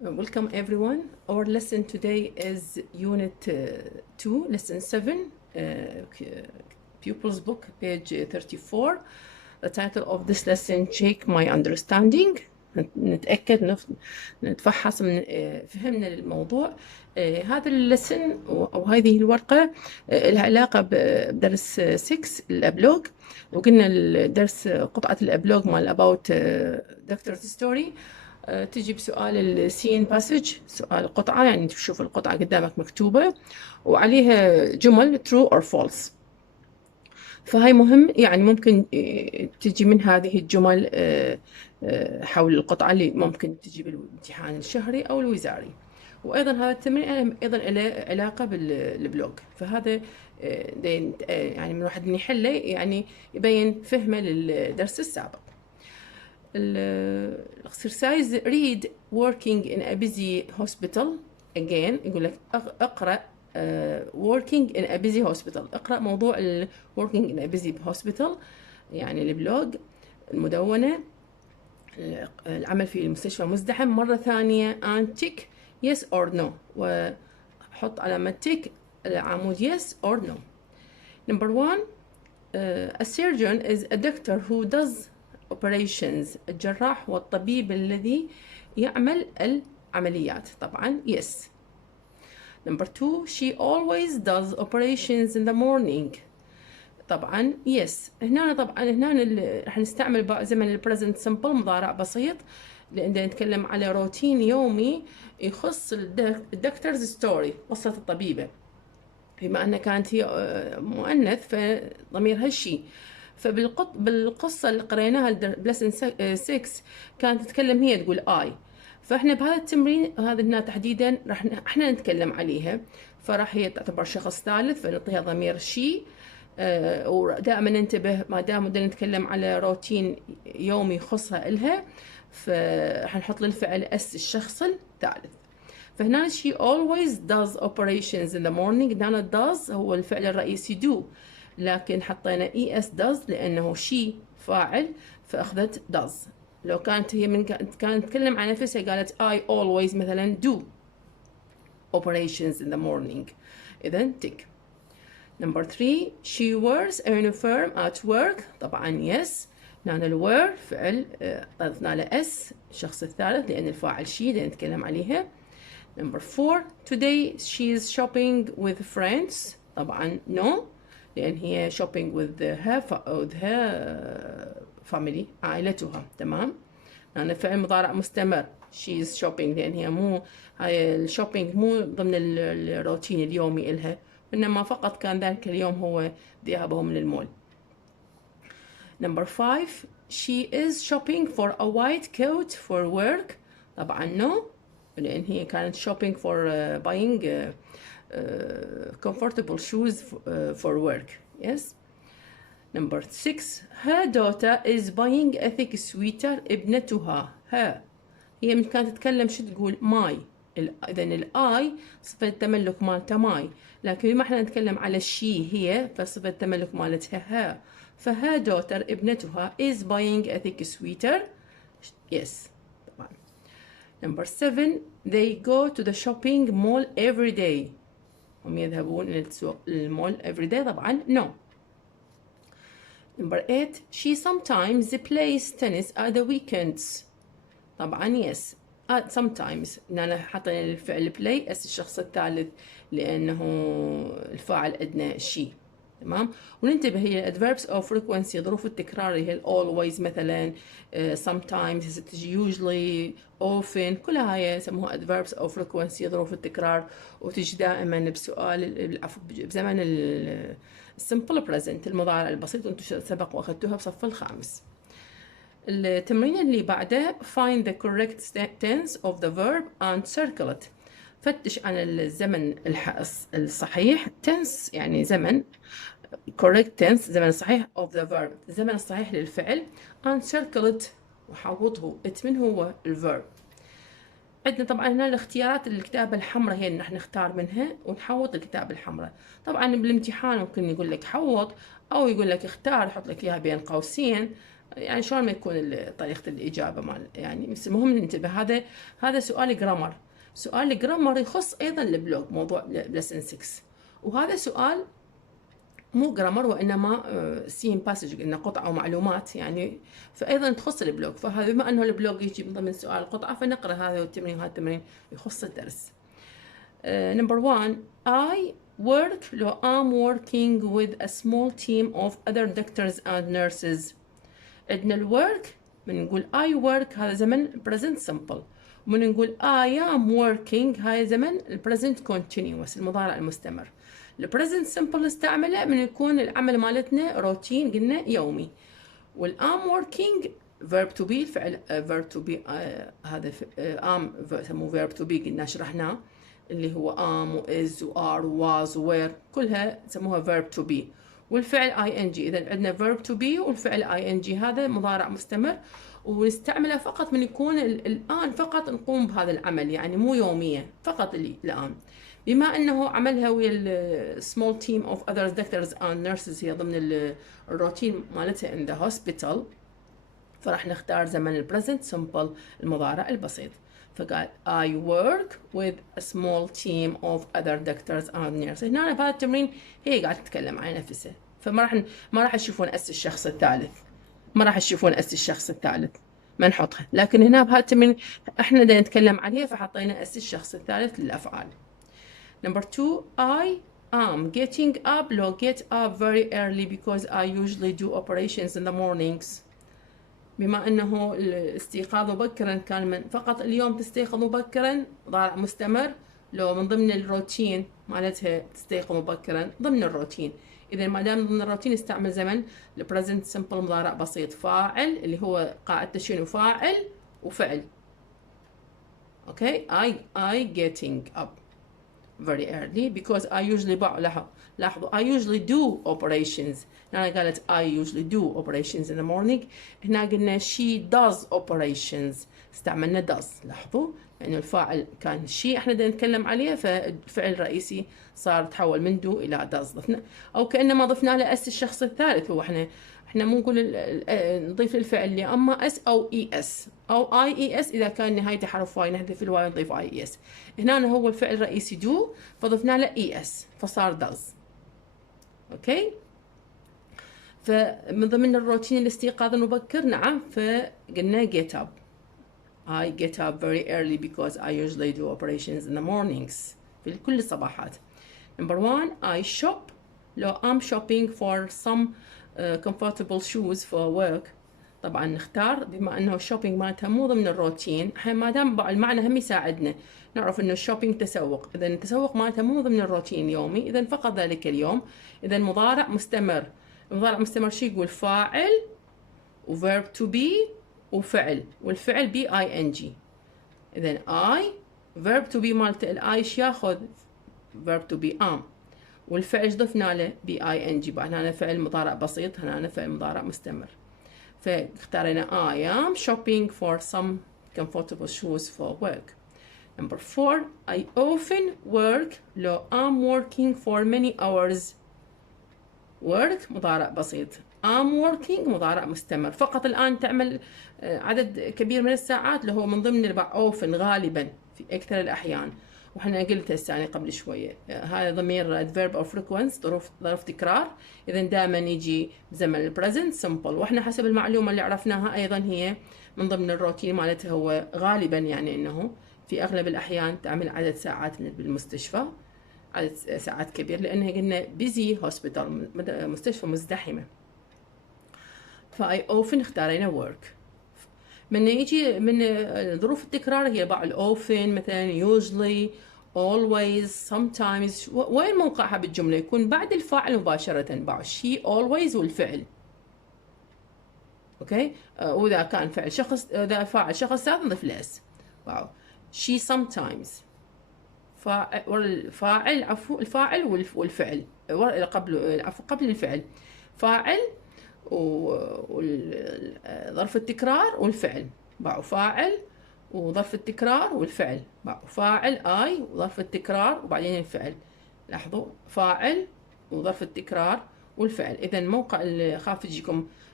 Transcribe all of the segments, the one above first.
Welcome everyone. Our lesson today is Unit 2, Lesson 7, Pupils Book, page 34. The title of this lesson, Check My Understanding. نتأكد نتفحص من فهمنا للموضوع. هذا اللسن أو هذه الورقة لها علاقة بدرس 6 الأبلوج، وقلنا الدرس قطعة الأبلوج مال about Doctor's Story تجي بسؤال السين باسج، سؤال القطعة، يعني تشوف القطعة قدامك مكتوبة وعليها جمل true or false. فهاي مهم، يعني ممكن تجي من هذه الجمل حول القطعة اللي ممكن تجي بالامتحان الشهري أو الوزاري. وأيضا هذا التمرين أيضا له علاقة بالبلوج، فهذا يعني من واحد من يحله يعني يبين فهمه للدرس السابق. الاكسرسايز read working in a busy hospital again، يقول لك اقرأ working in a busy hospital، اقرأ موضوع working in a busy hospital يعني البلوج، المدونة، العمل في المستشفى مزدحم. مرة ثانية and tick yes or no، وحط علامة tick العمود yes or no. Number 1 a surgeon is a doctor who does operations. الجراح هو الطبيب الذي يعمل العمليات، طبعا yes. Number 2 she always does operations in the morning، طبعا yes. هنا راح نستعمل زمن البريزنت سمبل، مضارع بسيط، لأن نتكلم على روتين يومي يخص الدكتورز ستوري، قصة الطبيبة، بما أنها كانت هي مؤنث فضميرها شي. فبالقصة اللي قريناها بلسن 6 كانت تتكلم هي تقول I، فاحنا بهذا التمرين هذا هنا تحديدا راح احنا نتكلم عليها، فراح هي تعتبر شخص ثالث فنعطيها ضمير شي. ودائما ننتبه ما دام بدنا نتكلم على روتين يومي يخصها إلها، فراح نحط للفعل اس الشخص الثالث. فهنا she always does operations in the morning، هنا does هو الفعل الرئيسي do، لكن حطينا es does لأنه she فاعل فأخذت does. لو كانت هي كانت تتكلم عن نفسها قالت I always مثلا do operations in the morning، إذن tick. Number 3 she wears a uniform at work، طبعا yes. هنا الwear فعل ضفنا له s الشخص الثالث لأن الفاعل she اللي نتكلم عليها. Number 4 today she is shopping with friends، طبعا no لأن هي shopping with her family، عائلتها، تمام. يعني فعل مضارع مستمر she is shopping لأن هي مو هاي الشوبينج مو ضمن الروتين اليومي إلها، إنما فقط كان ذلك اليوم هو ذهابهم للمول. Number 5 she is shopping for a white coat for work، طبعا no لأن هي كانت shopping for buying comfortable shoes for work yes. Number 6 her daughter is buying a thick sweater، ابنتها her، هي من كانت تتكلم شو تقول my، إذن الآي صفة التملك مالتها my، لكن بما احنا نتكلم على she هي فصفة التملك مالتها her، فher daughter ابنتها is buying a thick sweater yes طبعا. Number 7 they go to the shopping mall every day، هم يذهبون إلى المول every day، طبعا no. Number 8 she sometimes plays tennis at the weekends، طبعا yes. sometimes هنا حطينا الفعل play اس الشخص الثالث لأنه الفاعل أدنى she، تمام. وننتبه هي adverbs of frequency ظروف التكرار هي always مثلا sometimes تجي usually often، كلها هي يسموها adverbs of frequency ظروف التكرار، وتجي دائما بسؤال بزمن simple present المضارع البسيط، وانتم سبق واخذتوها بصف الخامس. التمرين اللي بعده find the correct tense of the verb and circle it، فتش عن الزمن الصحيح، tense يعني زمن، correct tense زمن الصحيح of the verb الزمن الصحيح للفعل، and circle it وحوطه it من هو الverb. عندنا طبعا هنا الاختيارات الكتابة الحمراء هي اللي راح نختار منها ونحوط الكتابة الحمراء. طبعا بالامتحان ممكن يقول لك حوط أو يقول لك اختار، يحط لك إياها بين قوسين، يعني شلون ما يكون طريقة الإجابة مال يعني، بس المهم ننتبه. هذا سؤال جرامر. سؤال جرامر يخص أيضا البلوج، موضوع lesson 6. وهذا سؤال مو جرامر وإنما سين باسج، إنه قطعة ومعلومات يعني، فأيضا تخص البلوج. فهذا بما أنه البلوج يجي من ضمن سؤال القطعة، فنقرأ هذا التمرين. هذا التمرين يخص الدرس. Number 1. I work لو I'm working with a small team of other doctors and nurses. عندنا الورك من نقول I work هذا زمن present simple، ومن نقول I am working هذا زمن present continuous المضارع المستمر. البريزنت سمبل نستعمله من يكون العمل مالتنا روتين، قلنا يومي. والام working verb to be الفعل verb to be هذا am يسموه verb to be، قلنا شرحناه، اللي هو am و is و are و was و were كلها يسموها verb to be. والفعل ing، اذا عندنا verb to be والفعل ing هذا مضارع مستمر، ونستعمله فقط من يكون الآن فقط نقوم بهذا العمل، يعني مو يوميا، فقط الآن. بما أنه عملها ويا small team of other doctors and nurses، هي ضمن الروتين مالتها in the hospital، فراح نختار زمن present simple المضارع البسيط. فقال I work with a small team of other doctors and nurses. هنا بهذا التمرين هي قاعدة تتكلم عن نفسها، ما راح تشوفون اس الشخص الثالث، ما نحطها. لكن هنا بهذا التمرين احنا بدنا نتكلم عليها، فحطينا اس الشخص الثالث للأفعال. Number 2. I am getting up لو get up very early because I usually do operations in the mornings. بما أنه الاستيقاظ مبكرا كان من فقط اليوم تستيقظ مبكرا، ضارع مستمر، لو من ضمن الروتين مالتها تستيقظ مبكرا ضمن الروتين. إذا ما دام ضمن الروتين استعمل زمن البريزنت سمبل مضارع بسيط. فاعل اللي هو قاعدته شنو؟ فاعل وفعل. Okay. I getting up very early because I usually لاحظوا I usually do operations. هنا قالت I usually do operations in the morning. هنا قلنا she does operations، استعملنا does. لاحظوا يعني الفاعل كان she احنا بدنا نتكلم عليه، فالفعل الرئيسي صار تحول من do إلى does. ضفنا أو كأنما ضفنا له اس الشخص الثالث. هو احنا مو نقول نضيف للفعل يا اما اس او اي اس او اي اي اس، اذا كان نهايته حرف واي نحذف الواي نضيف اي اي اس. هنا هو الفعل الرئيسي دو، فضفنا له اي اس فصار داز. اوكي. فمن ضمن الروتين الاستيقاظ المبكر، نعم، فقلنا get up. I get up very early because I usually do operations in the mornings في كل الصباحات. Number 1. I shop لو I'm shopping for some comfortable shoes for work. طبعا نختار بما انه الشوبينج مالتها مو ضمن الروتين، ما دام المعنى هم يساعدنا نعرف انه الشوبينج تسوق، اذا التسوق مالتها مو ضمن الروتين اليومي، اذا فقط ذلك اليوم. اذا مضارع مستمر. المضارع مستمر شو يقول؟ فاعل وverb to be وفعل، والفعل بي اي ان جي. اذا I verb to be مالته الاي ايش ياخذ؟ verb to be am، والفعل ايش ضفنا له؟ بي اي ان جي. بعد هنا فعل مضارع بسيط، هنا فعل مضارع مستمر. فاختارينا I am shopping for some comfortable shoes for work. Number 4. I often work لو I'm working for many hours. work مضارع بسيط، I'm working مضارع مستمر. فقط الآن تعمل عدد كبير من الساعات اللي هو من ضمن often غالبا في أكثر الأحيان. وحنا قلت هسه قبل شويه هذا ضمير adverb of frequency، ظرف تكرار، اذا دائما يجي بزمن البريزنت سمبل. واحنا حسب المعلومه اللي عرفناها ايضا هي من ضمن الروتين مالتها هو غالبا، يعني انه في اغلب الاحيان تعمل عدد ساعات بالمستشفى، عدد ساعات كبير، لانها قلنا بيزي هوسبيتال مستشفى مزدحمه. فاي اوفن اختارينا work. من يجي من ظروف التكرار هي بعض الاوفن، مثلا usually always sometimes. وين موقعها بالجمله؟ يكون بعد الفاعل مباشره، بعد she always والفعل. اوكي. واذا كان فعل شخص، اذا فاعل شخص ثالث نضيف له اس. واو. she sometimes فاعل عفوا الفاعل والفعل قبل الفعل فاعل وظرف التكرار والفعل، باعوا فاعل وظرف التكرار والفعل، باعوا فاعل اي وظرف التكرار وبعدين الفعل. لاحظوا فاعل وظرف التكرار والفعل. اذا موقع اللي خاف يجيكم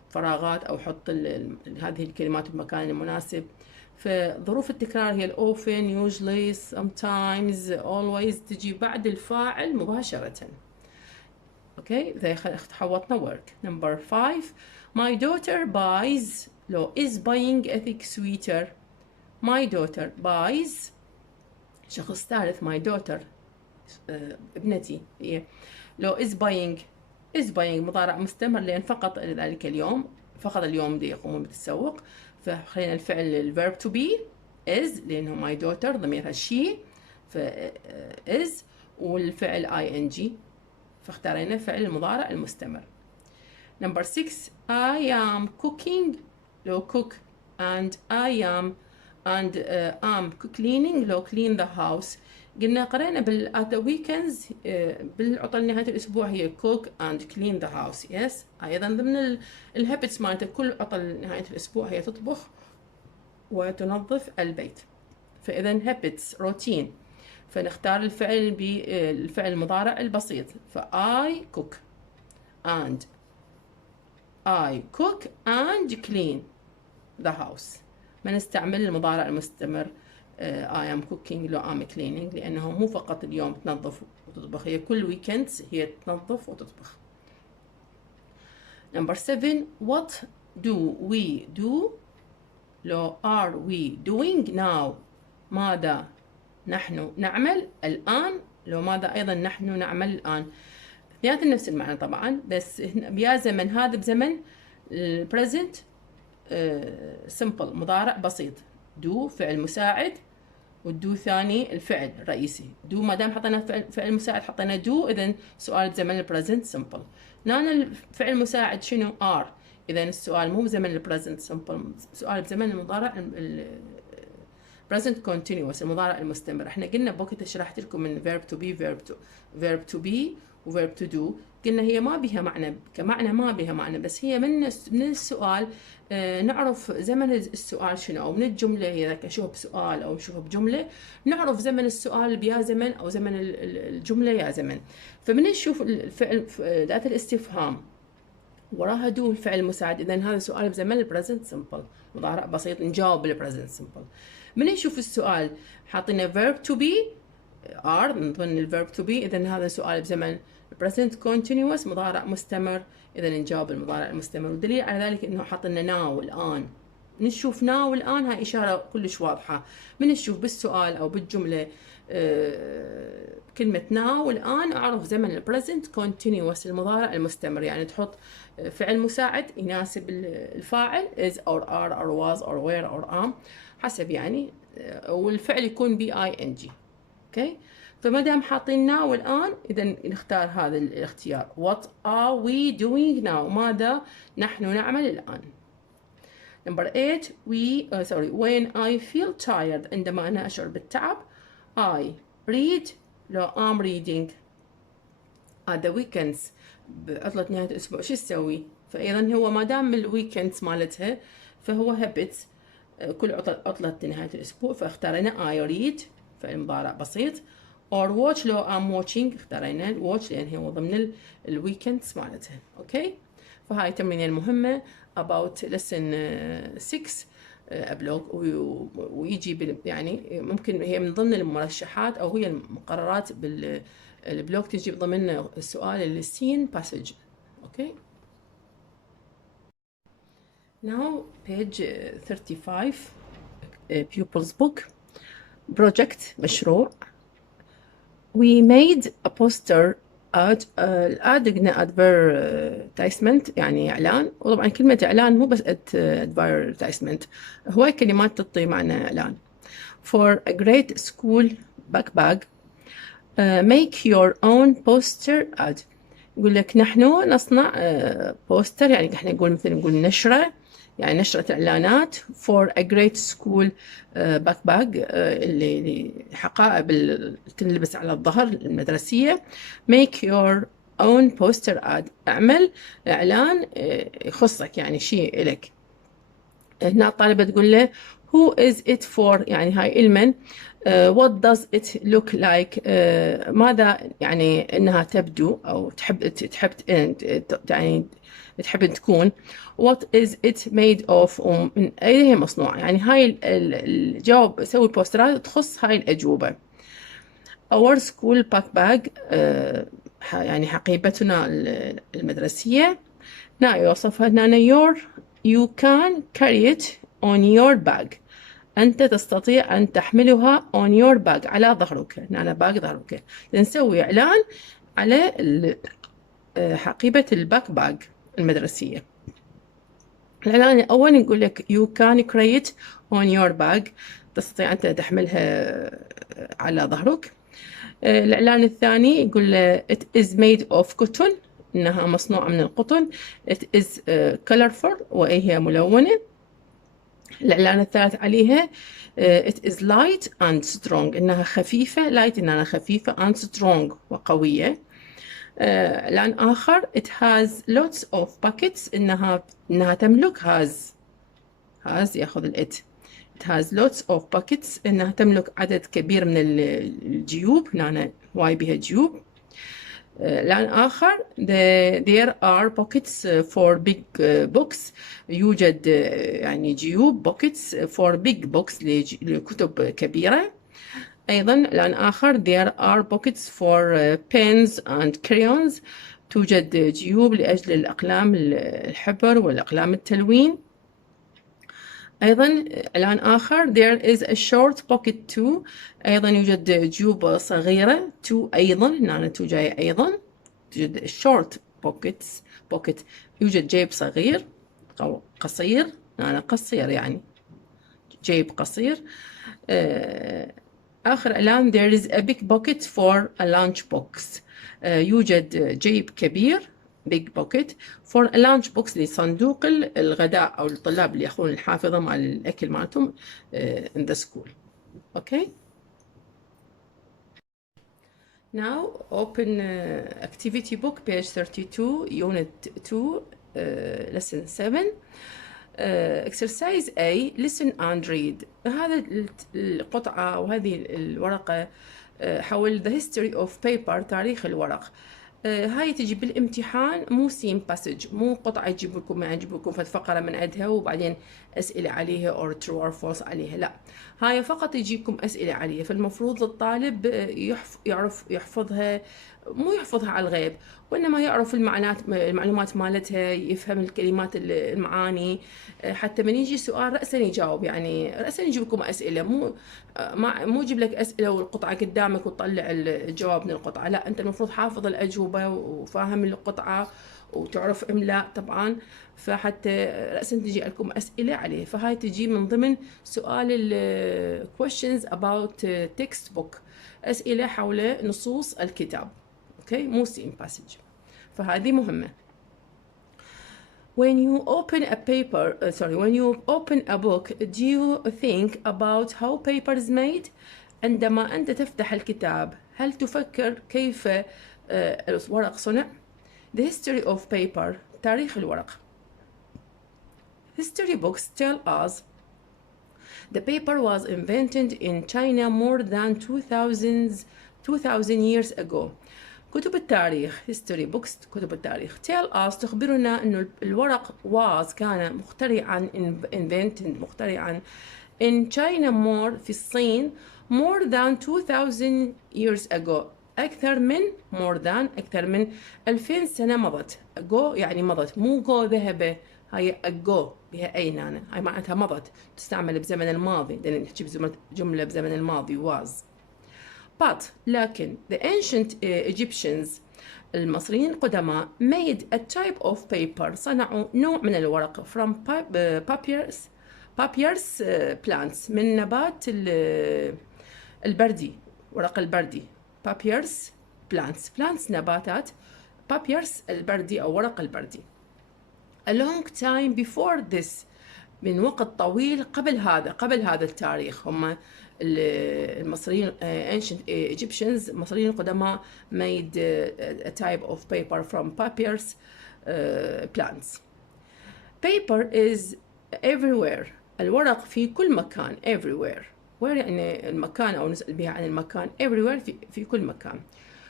فراغات أو حط هذه الكلمات بالمكان المناسب. فظروف التكرار هي often, usually, sometimes, always تجي بعد الفاعل مباشرة. اوكي زي حوطنا work. Number 5 my daughter buys لو is buying a thick sweater. my daughter buys شخص ثالث my daughter ابنتي هي لو is buying مضارع مستمر لأن فقط ذلك اليوم فقط اليوم دي يقومون بالتسوق. فخلينا الفعل الverb to be is لأنه my daughter ضميرها she ف is والفعل ing فاختارينا فعل المضارع المستمر. Number 6 I am cooking لو cook and I am cleaning لو clean the house. قلنا قرأنا at the weekends بالعطل نهاية الأسبوع هي cook and clean the house. yes أيضا ضمن الهابتس مالته كل عطل نهاية الأسبوع هي تطبخ وتنظف البيت. فإذا habits روتين فنختار الفعل بالفعل المضارع البسيط. I cook and clean the house. ما نستعمل المضارع المستمر I am cooking لو I'm cleaning لأنه مو فقط اليوم تنظف وتطبخ هي كل weekends هي تنظف وتطبخ. Number 7 what do we do لو are we doing now ماذا نحن نعمل الآن لو ماذا أيضا نحن نعمل الآن. اثنيناتهم نفس المعنى طبعا بس بيا زمن هذا بزمن present simple مضارع بسيط. do فعل مساعد والدو ثاني الفعل الرئيسي. do ما دام حطينا فعل مساعد حطينا do إذن سؤال بزمن present simple. نانا الفعل المساعد شنو are إذن السؤال مو بزمن present simple سؤال بزمن المضارع present continuous المضارع المستمر. احنا قلنا بوقت شرحت لكم من verb to be verb to be و verb to do قلنا هي ما بها معنى كمعنى ما بها معنى بس هي من السؤال نعرف زمن السؤال شنو او من الجملة إذا نشوفها بسؤال او نشوفها بجملة نعرف زمن السؤال بيا زمن او زمن الجملة يا زمن. فمن نشوف الفعل أداة الاستفهام وراها do الفعل المساعد إذا هذا سؤال بزمن present simple مضارع بسيط نجاوب present simple. من نشوف السؤال حاطين verb to be are من ضمن verb to be إذا هذا سؤال بزمن present continuous مضارع مستمر إذا نجاوب المضارع المستمر. والدليل على ذلك إنه حاطين now الآن. نشوف now الآن هاي إشارة كلش واضحة. من نشوف بالسؤال أو بالجملة كلمة now الآن أعرف زمن present continuous المضارع المستمر يعني تحط فعل مساعد يناسب الفاعل is or are or was or were or am حسب يعني والفعل يكون ing. اوكي فما دام حاطين now الآن إذا نختار هذا الاختيار what are we doing now ماذا نحن نعمل الآن. Number 8 when I feel tired عندما أنا أشعر بالتعب I read لو I'm reading. at the weekends بعطلة نهاية الأسبوع شو تسوي؟ فأيضا هو ما دام الويكندز مالتها فهو habits كل عطلة نهاية الأسبوع فاختارنا I read فعل مضارع بسيط or watch لو I'm watching اختارينا watch لأن هو ضمن الويكندز مالتها. أوكي فهاي التمرينة المهمة about lesson 6 أبلوغ ويجي يعني ممكن هي من ضمن المرشحات أو هي المقررات بالبلوغ تجي ضمن السؤال السين passage. أوكي now page 35 pupils book project مشروع. we made a poster قلنا advertisement يعني إعلان وطبعا كلمة إعلان مو بس advertisement هواي كلمات تعطي معنى إعلان. for a great school backpack make your own poster ad يقول لك نحن نصنع بوستر يعني احنا نقول نشرة يعني نشرة إعلانات for a great school backpack اللي حقائب تنلبس على الظهر المدرسية. make your own poster ad اعمل إعلان يخصك يعني شيء لك. هنا الطالبة تقول له who is it for يعني هاي المن what does it look like ماذا يعني انها تبدو او تحب يعني تحب تكون. what is it made of ومن أين هي مصنوعة. يعني هاي الجواب سوي بوسترات تخص هاي الأجوبة. our school backpack يعني حقيبتنا المدرسية. يوصفها هنا you can carry it on your bag. أنت تستطيع أن تحملها on your bag على ظهرك. هنا باك ظهرك. نسوي إعلان على حقيبة الباك باج المدرسية. الإعلان الأول نقول لك you can carry it on your bag. تستطيع أنت تحملها على ظهرك. الإعلان الثاني يقول it is made of cotton. إنها مصنوعة من القطن. it is colorful وهي ملونة. الإعلان الثالث عليها it is light and strong. إنها خفيفة. light إنها خفيفة and strong وقوية. إعلان آخر it has lots of pockets. إنها تملك has يأخذ it has lots of pockets. إنها تملك عدد كبير من الجيوب. هنا واي بها جيوب. الآن آخر there are pockets for big books. يوجد يعني جيوب pockets for big books لكتب كبيرة. أيضا الآن آخر there are pockets for pens and crayons. توجد جيوب لأجل الأقلام الحبر والأقلام التلوين. أيضا الآن آخر there is a short pocket too. أيضا يوجد جيوب صغيرة to. أيضا هنا تو جاي أيضا توجد short pocket يوجد جيب صغير أو قصير. هنا قصير يعني جيب قصير. آخر إعلان there is a big pocket for a lunch box. يوجد جيب كبير big pocket for a lunch box لصندوق الغداء أو الطلاب اللي يأخذون الحافظة مع الأكل مالتهم in the school. Okay. Now open activity book page 32 unit 2 lesson 7. exercise A listen and read. هذا القطعة وهذه الورقة حول the history of paper تاريخ الورق. هاي تجي بالامتحان مو سيم باسج، مو قطعة يجيب لكم فقرة من عندها وبعدين أسئلة عليها or true or false عليها. لا، هاي فقط يجيكم أسئلة عليها. فالمفروض الطالب يعرف يحفظها، مو يحفظها على الغيب، وإنما يعرف المعلومات مالتها، يفهم الكلمات المعاني، حتى من يجي سؤال رأسا يجاوب. يعني رأسا يجيب لكم أسئلة، مو يجيب لك أسئلة والقطعة قدامك وتطلع الجواب من القطعة. لا، أنت المفروض حافظ الأجوبة وفاهم القطعة وتعرف إملاء طبعا، فحتى رأسا تجي لكم أسئلة عليه. فهاي تجي من ضمن سؤال questions about textbook، أسئلة حول نصوص الكتاب. اوكي، مو سين باسج، فهذه مهمة. when you open a book do you think about how paper is made. عندما أنت تفتح الكتاب هل تفكر كيف الورق صنع. the history of paper تاريخ الورق. history books tell us the paper was invented in China more than 2000 years ago. كتب التاريخ history books كتب التاريخ tell us تخبرنا أنه الورق كان مخترعا مخترعا in China في الصين more than 2000 years ago. أكثر من 2000 سنة مضت. ago يعني مضت، مو go ذهب، هاي ago بها أين أنا، هاي معناتها مضت، تستعمل بزمن الماضي، لأن نحكي جملة بزمن الماضي was. لكن the ancient Egyptians المصريين القدماء made a type of paper صنعوا نوع من الورق from papyrus plants من نبات البردي، ورق البردي. papyrus plants نباتات، papyrus البردي أو ورق البردي. a long time before this من وقت طويل قبل هذا التاريخ. هم المصريين ancient Egyptians المصريين القدماء made a type of paper from papyrus plants. paper is everywhere. الورق في كل مكان. everywhere where يعني المكان أو نسأل بها عن المكان. everywhere في كل مكان.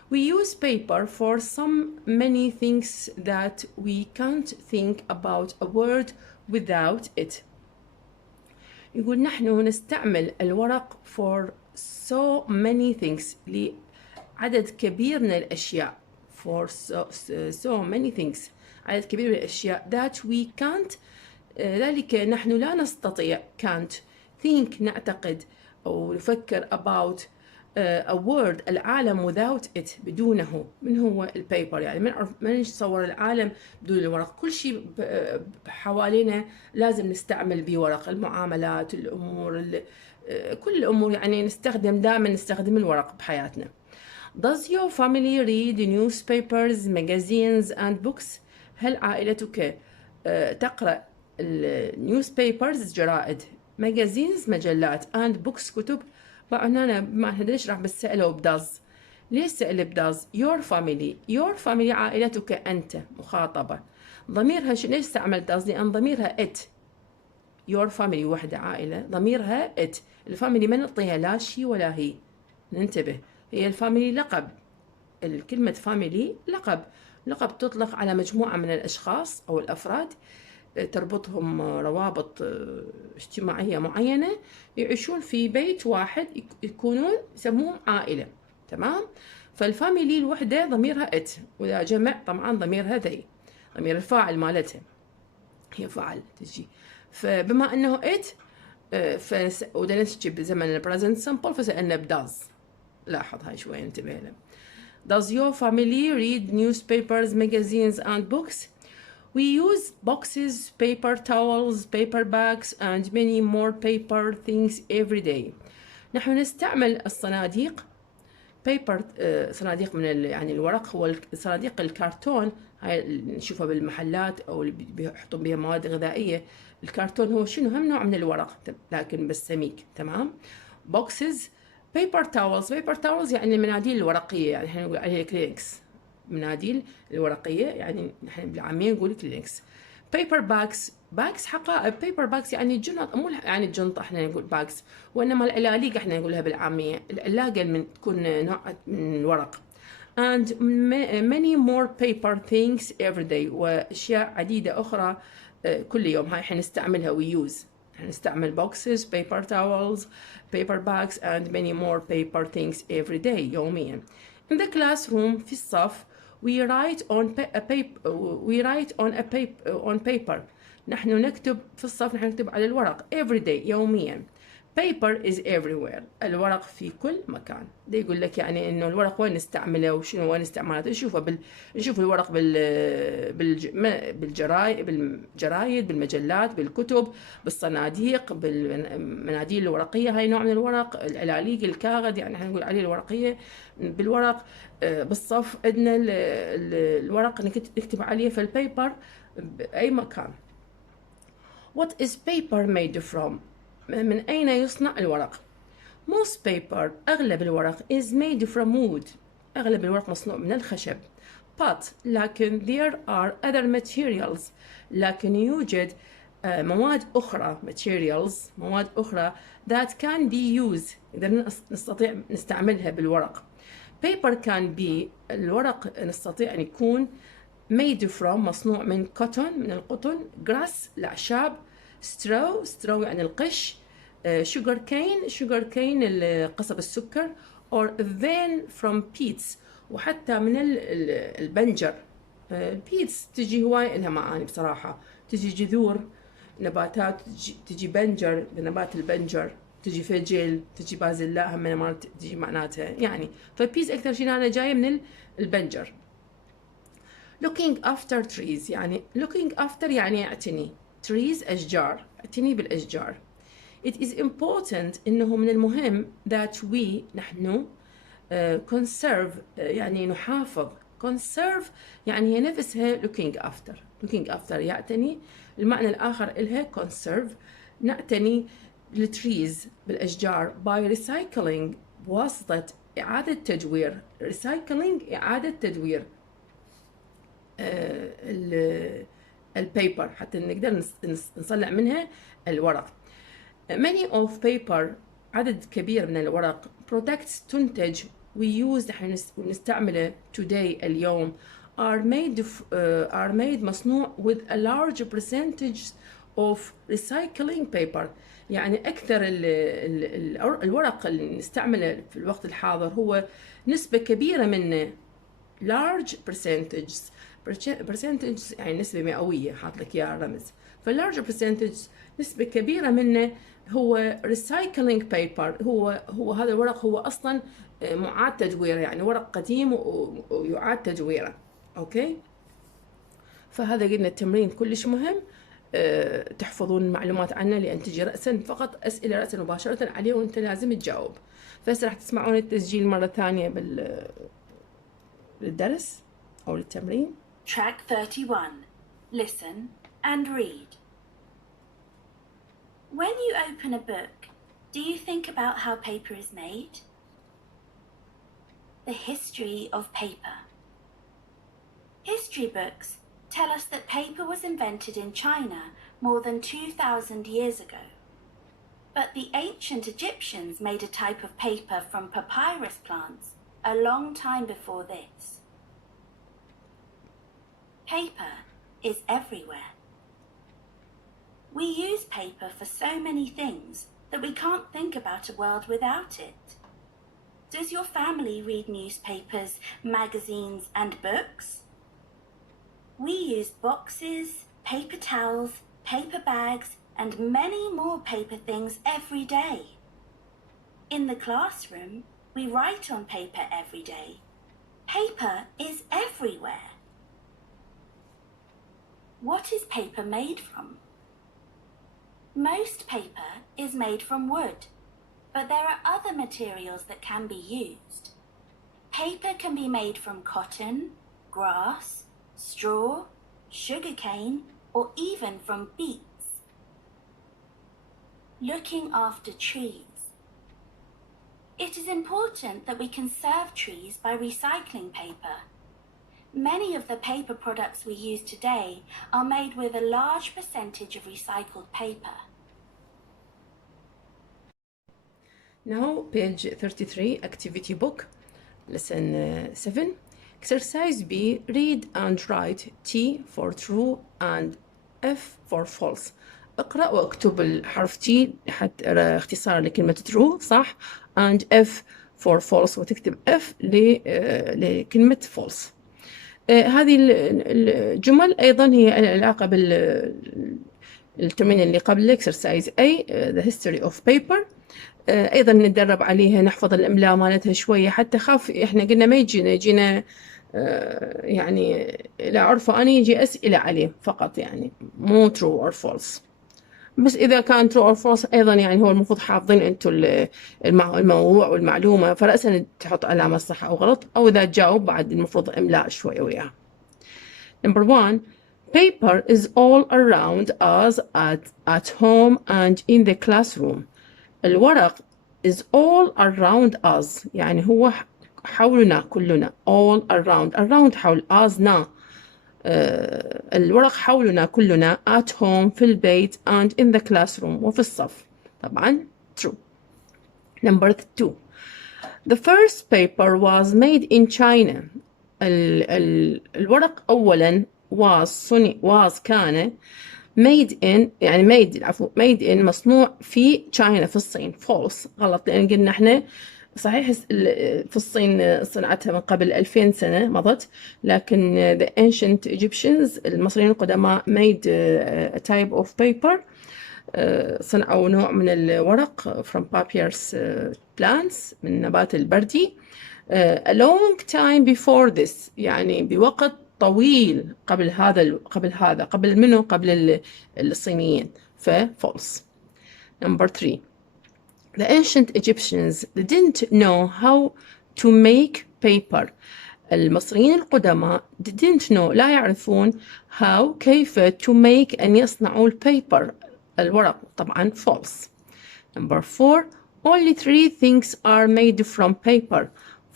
We use paper for some many things that we can't think about a word without it. يقول نحن نستعمل الورق for so many things لعدد كبير من الأشياء for so many things عدد كبير من الأشياء that we can't ذلك نحن لا نستطيع can't think نعتقد أو نفكر about a word العالم without it بدونه. من هو البيبر؟ يعني ما نتصور العالم بدون الورق. كل شيء حوالينا لازم نستعمل بورق، المعاملات، الأمور، كل الأمور يعني دائما نستخدم الورق بحياتنا. Does your family read newspapers, magazines and books؟ هل عائلتك تقرأ newspapers جرائد، magazines مجلات and books كتب؟ طبعا أنا ما ليش راح بسأله بداز؟ ليش سأله بداز؟ your family عائلتك أنت مخاطبة. ضميرها ليش استعمل داز؟ لأن ضميرها it. your family وحدة عائلة، ضميرها it. الفاميلي ما نعطيها لا شي ولا هي، ننتبه. هي الفاميلي لقب. الكلمة فاميلي لقب تطلق على مجموعة من الأشخاص أو الأفراد تربطهم روابط اجتماعية معينة، يعيشون في بيت واحد، يسموهم عائلة. تمام؟ فالفاميلي الوحدة ضميرها ات، وإذا جمع طبعا ضميرها ذي، ضمير الفاعل مالتها هي فاعل تجي. فبما أنه ات ودنا نسجي بزمن البريزنت سمبل فسألنا بداز. لاحظ هاي شوي انتبه له. Does your family read newspapers, magazines and books؟ We use boxes, paper towels, paper bags and many more paper things every day. نحن نستعمل الصناديق paper صناديق من يعني الورق، هو صناديق الكرتون، هاي نشوفها بالمحلات أو اللي بيحطون بها مواد غذائية. الكرتون هو شنو؟ هم نوع من الورق لكن بس سميك. تمام؟ boxes، paper towels يعني المناديل الورقية، يعني احنا نقول عليها كلينكس، مناديل الورقية، يعني نحن بالعامية نقول كلينكس. paper bags حقائب. paper bags يعني جنط، مو يعني الجنطة احنا نقول bags، وإنما العلاليق احنا نقولها بالعامية، العلاقة من تكون نوع من الورق. and many more paper things every day، وأشياء عديدة أخرى كل يوم. هاي حنستعملها we use. هنستعمل boxes, paper towels, paper bags and many more paper things every day يوميا. In the classroom في الصف we write on paper. نحن نكتب في الصف، نحن نكتب على الورق every day يوميا. paper is everywhere، الورق في كل مكان. ده يقول لك يعني انه الورق وين نستعمله وشنو وين استعمالاته. نشوف الورق بالجرايد، بالمجلات، بالكتب، بالصناديق، بالمناديل الورقية، هاي نوع من الورق. العلاليق، الكاغذ يعني احنا نقول عليه الورقية بالورق. بالصف عندنا الورق نكتب عليه في البيبر بأي مكان. What is paper made from؟ من أين يصنع الورق؟ Most paper أغلب الورق is made from wood، أغلب الورق مصنوع من الخشب. But لكن there are other materials، لكن يوجد مواد أخرى مواد أخرى that can be used، إذا نستطيع نستعملها بالورق. paper can be الورق نستطيع أن يكون made from مصنوع من cotton من القطن، grass الأعشاب، straw يعني القش، sugar cane قصب السكر، or vein from peats وحتى من البنجر. البيتس تجي هواي لها معاني بصراحة، تجي جذور نباتات، تجي بنجر بنبات البنجر، تجي فجل، تجي بازلاء هم تجي معناتها يعني. فبيز أكثر شيء أنا جاية من البنجر. looking after trees يعني looking after يعني يعتني، trees أشجار، اعتني بالأشجار. It is important إنه من المهم that we نحن conserve يعني نحافظ. conserve يعني هي نفسها looking after يعتني. المعنى الآخر إلها conserve نعتني التريز بالأشجار by recycling بواسطة إعادة تدوير. recycling إعادة تدوير البيبر حتى نقدر نصنع منها الورق. many of paper عدد كبير من الورق products تنتج we use نستعمله today اليوم are made مصنوع with a large percentage of recycling paper. يعني أكثر الورق اللي نستعمله في الوقت الحاضر هو نسبة كبيرة منه large percentage يعني نسبة مئوية، حاط لك إياها رمز. فالlarge percentage نسبة كبيرة منه هو recycling paper. هو هذا الورق هو أصلا معاد تدويره، يعني ورق قديم ويعاد تدويره. أوكي، فهذا قلنا التمرين كلش مهم، تحفظون المعلومات عنه لأن تجي رأسا، فقط أسئلة رأسا مباشرة عليه وأنت لازم تجاوب. فهسه راح تسمعون التسجيل مرة ثانية للدرس أو للتمرين. Track 31. Listen and read. When you open a book, do you think about how paper is made? The history of paper. History books tell us that paper was invented in China more than 2,000 years ago. But the ancient Egyptians made a type of paper from papyrus plants a long time before this. Paper is everywhere. We use paper for so many things that we can't think about a world without it. Does your family read newspapers, magazines, and books? We use boxes, paper towels, paper bags, and many more paper things every day. In the classroom, we write on paper every day. Paper is everywhere. What is paper made from? Most paper is made from wood, but there are other materials that can be used. Paper can be made from cotton, grass, straw, sugarcane, or even from beets. Looking after trees. It is important that we conserve trees by recycling paper. Many of the paper products we use today are made with a large percentage of recycled paper. Now, page 33, activity book, lesson 7. Exercise B, read and write T for true and F for false. اقرأ واكتب الحرف T حتى اختصار لكلمة true صح، and F for false وتكتب F لكلمة false. هذه الجمل أيضا هي العلاقة بالتمرين اللي قبل exercise A, the history of paper. أيضا نتدرب عليها، نحفظ الإملاء مالتها شوية حتى خاف إحنا قلنا ما يجينا يعني لا عرفه أنا يجي أسئلة عليه فقط، يعني مو true or false. بس إذا كان true or false أيضا يعني هو المفروض حافظين أنتوا الموضوع والمعلومة، فرأسا تحط علامة صح أو غلط، أو إذا تجاوب بعد المفروض إملاء شوية وياه. Number 1, paper is all around us at home and in the classroom. الورق is all around us يعني هو حولنا كلنا. all around حول usنا. الورق حولنا كلنا at home في البيت and in the classroom وفي الصف. طبعا true. Number 2, the first paper was made in China. الورق أولا كان made in يعني made in مصنوع في China في الصين. false غلط، لأن قلنا احنا صحيح في الصين صنعتها من قبل 2000 سنة مضت، لكن the ancient Egyptians المصريين القدماء made a type of paper. صنعوا نوع من الورق from papyrus plants من النبات البردي. a long time before this يعني بوقت طويل قبل منه قبل الصينيين. false. Number 3, the ancient Egyptians didn't know how to make paper. المصريين القدماء didn't know لا يعرفون how كيف to make أن يصنعوا البيبر الورق. طبعا false. Number 4, only 3 things are made from paper.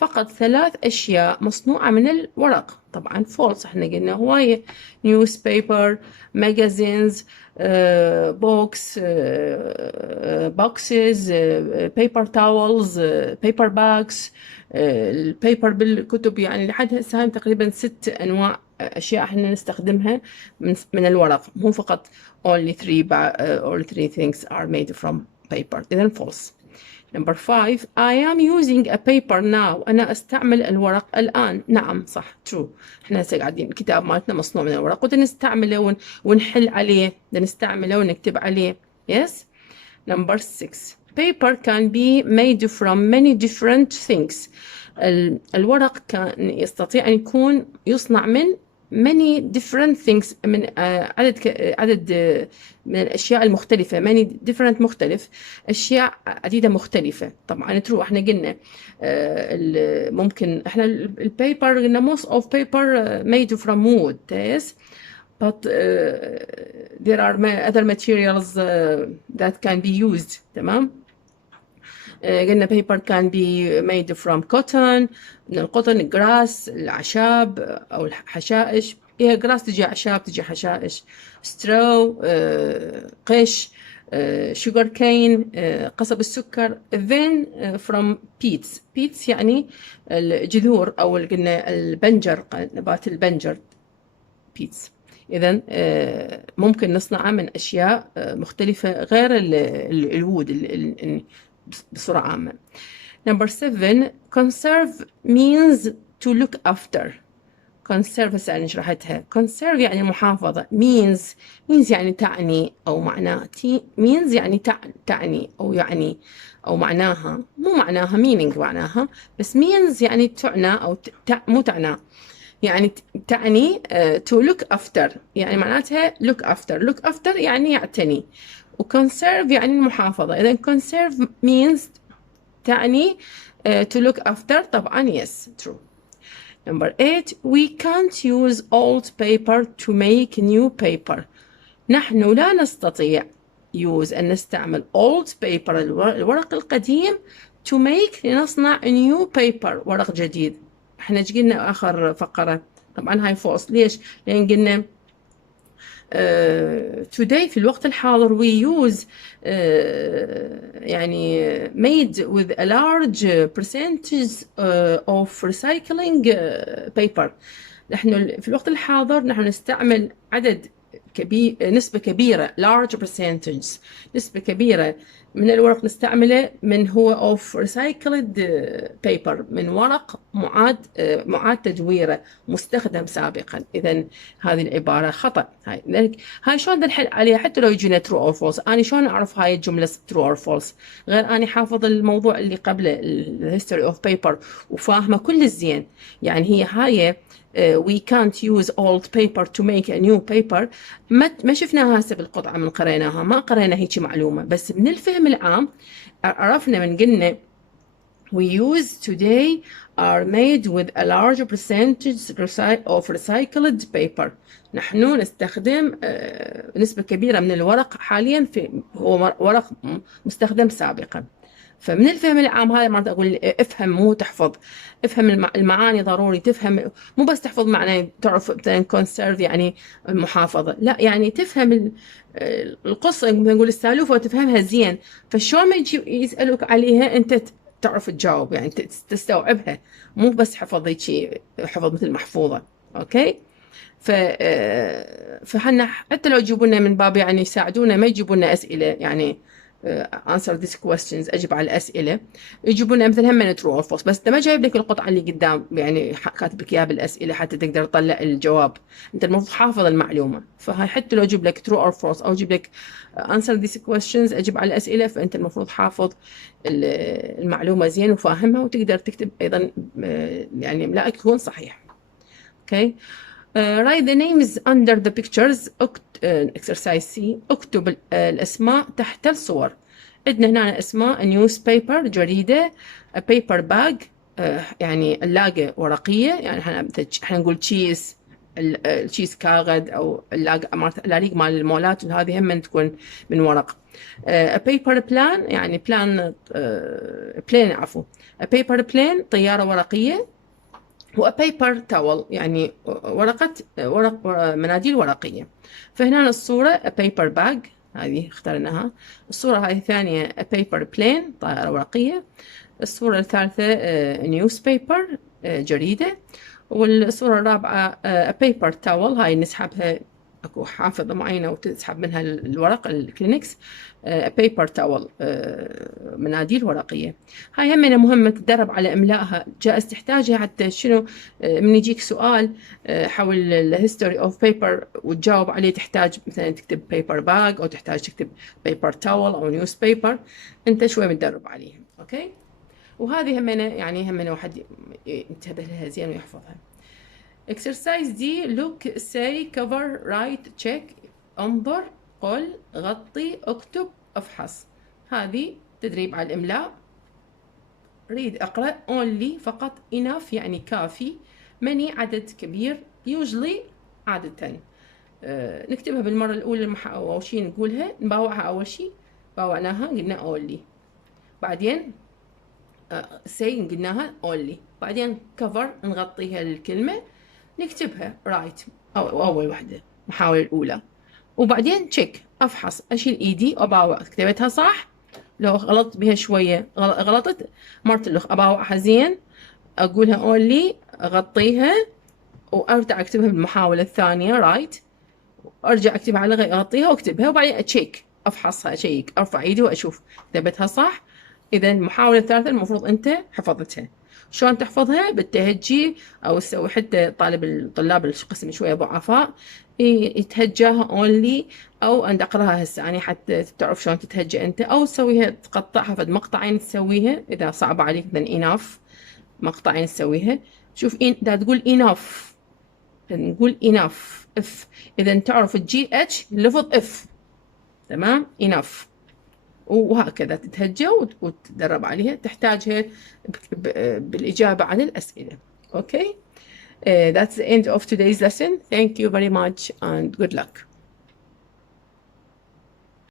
فقط 3 أشياء مصنوعة من الورق. طبعا false، احنا قلنا هواية newspaper magazines books boxes paper towels paper bags البيبر بالكتب. يعني لحد هسه تقريبا 6 أنواع أشياء احنا نستخدمها من الورق، مو فقط only three things are made from paper. إذن false. Number 5 I am using a paper now. أنا أستعمل الورق الآن. نعم صح true. إحنا هسه قاعدين الكتاب مالتنا مصنوع من الورق ونستعمله ونحل عليه، نستعمله ونكتب عليه. Yes. Number 6 paper can be made from many different things. الورق كان يستطيع أن يكون يصنع من many different things، من عدد من الأشياء المختلفة. many different مختلف، أشياء عديدة مختلفة. طبعا true، احنا قلنا ممكن احنا البيبر قلنا most of paper made from wood. yes. But there are other materials that can be used. تمام. قلنا paper can be made from cotton، من القطن، grass الأعشاب أو الحشائش. هي grass تجي أعشاب تجي حشائش. straw قش sugar cane قصب السكر. then from peats يعني الجذور أو قلنا البنجر، نبات البنجر peats. إذن ممكن نصنعها من أشياء مختلفة غير الوود بصورة عامة. Number 7 conserve means to look after. conserve هسه نشرحتها. conserve يعني محافظة. means يعني تعني أو معناه. means يعني تعني أو يعني أو معناها، مو معناها meaning معناها، بس means يعني تعنى أو مو تعنى، يعني تعني to look after، يعني معناتها look after يعني يعتني، وconserve يعني المحافظة. إذا conserve means تعني to look after. طبعا yes true. Number 8 we can't use old paper to make new paper. نحن لا نستطيع use أن نستعمل old paper الورق القديم to make لنصنع new paper ورق جديد. احنا ايش قلنا آخر فقرة؟ طبعا هاي false. ليش؟ لأن قلنا today في الوقت الحاضر we use يعني made with a large percentage of recycling paper. نحن في الوقت الحاضر نحن نستعمل عدد كبير، نسبة كبيرة large percentage، نسبة كبيرة من الورق نستعمله من هو of recycled paper، من ورق معاد تدويره مستخدم سابقا. إذن هذه العبارة خطأ. هاي شلون نحل عليها حتى لو يجينا true or false؟ أنا شلون أعرف هاي الجملة true or false غير أنا حافظ الموضوع اللي قبله history of paper وفاهمة كل الزين. يعني هاي we can't use old paper to make a new paper ما شفناها هسه بالقطعة من قريناها، ما قرينا هيك معلومة، بس من الفهم العام عرفنا من قلنا we use today are made with a large percentage of recycled paper. نحن نستخدم نسبة كبيرة من الورق حاليا هو ورق مستخدم سابقا. فمن الفهم العام هذا ما أقول افهم مو تحفظ، افهم المعاني ضروري تفهم، مو بس تحفظ معنى تعرف مثلا conserve يعني المحافظة، لا يعني تفهم القصة نقول السالفة وتفهمها زين. فشلون ما يجي يسألوك عليها أنت تعرف تجاوب، يعني تستوعبها، مو بس حفظ هيك حفظ مثل محفوظة. أوكي. فحنا حتى لو يجيبوا لنا من باب يعني يساعدونا، ما يجيبوا لنا أسئلة يعني answer these questions أجب على الأسئلة، يجيبوا لنا مثلا هم true or false، بس ما جايب لك القطعة اللي قدام يعني كاتب لك إياها بالأسئلة حتى تقدر تطلع الجواب. أنت المفروض حافظ المعلومة. فهاي حتى لو يجيب لك true or false أو يجيب لك answer these questions أجب على الأسئلة، فأنت المفروض حافظ المعلومة زين وفاهمها وتقدر تكتب أيضا يعني إملائك يكون صحيح. Okay. Write the names under the pictures. exercise C. اكتب الأسماء تحت الصور. عندنا هنا أسماء newspaper جريدة، a paper bag يعني اللاقة ورقية، يعني احنا نقول cheese الشيز كاغد أو اللاقق مال المولات، وهذه هم تكون من ورق. a paper plan يعني بلان بلين عفوا a paper plane طيارة ورقية، و a paper towel يعني ورق مناديل ورقية. فهنا الصورة a paper bag هذه اخترناها. الصورة هذه الثانية a paper plane طائرة ورقية. الصورة الثالثة newspaper جريدة. والصورة الرابعة a paper towel هاي نسحبها، اكو حافظة معينة وتسحب منها الورق الكلينكس. paper towel مناديل ورقية. هاي همنا مهمة تدرب على إملائها، جائز تحتاجها حتى شنو من يجيك سؤال حول الهيستوري اوف بيبر وتجاوب عليه، تحتاج مثلا تكتب paper bag أو تحتاج تكتب paper towel أو newspaper، أنت شوي متدرب عليها. أوكي، وهذه همنا يعني همنا واحد ينتبه لها زين ويحفظها. exercise دي look say cover write check انظر قل غطي اكتب افحص. هذه تدريب على الإملاء. read اقرأ only فقط enough يعني كافي many عدد كبير usually عادة. نكتبها بالمرة الأولى أول شيء نقولها نباوعها. أول شيء باوعناها قلنا only، بعدين say قلناها only، بعدين cover نغطيها الكلمة نكتبها write أول وحدة محاولة الأولى، وبعدين check أفحص أشيل إيدي وأباوع كتبتها صح. لو غلطت بها شوية غلطت مرة الأخ أباوعها زين أقولها only أغطيها وأرجع أكتبها بالمحاولة الثانية write، وأرجع أكتبها على أغطيها وأكتبها، وبعدين check أفحصها أشيك أرفع إيدي وأشوف كتبتها صح. إذا المحاولة الثالثة المفروض أنت حفظتها. شلون تحفظها؟ بالتهجي أو تسوي حتى طلاب القسم شوية ضعفاء يتهجاها only، أو أن أقرأها هسه يعني حتى تعرف شلون تتهجى أنت، أو تسويها تقطعها فد مقطعين تسويها إذا صعب عليك then enough مقطعين تسويها. شوف دا تقول enough نقول enough if، إذا تعرف تجي اتش لفظ if تمام enough، وهكذا تتهجى وتدرب عليها، تحتاجها بالإجابة عن الأسئلة. Okay, that's the end of today's lesson. Thank you very much and good luck.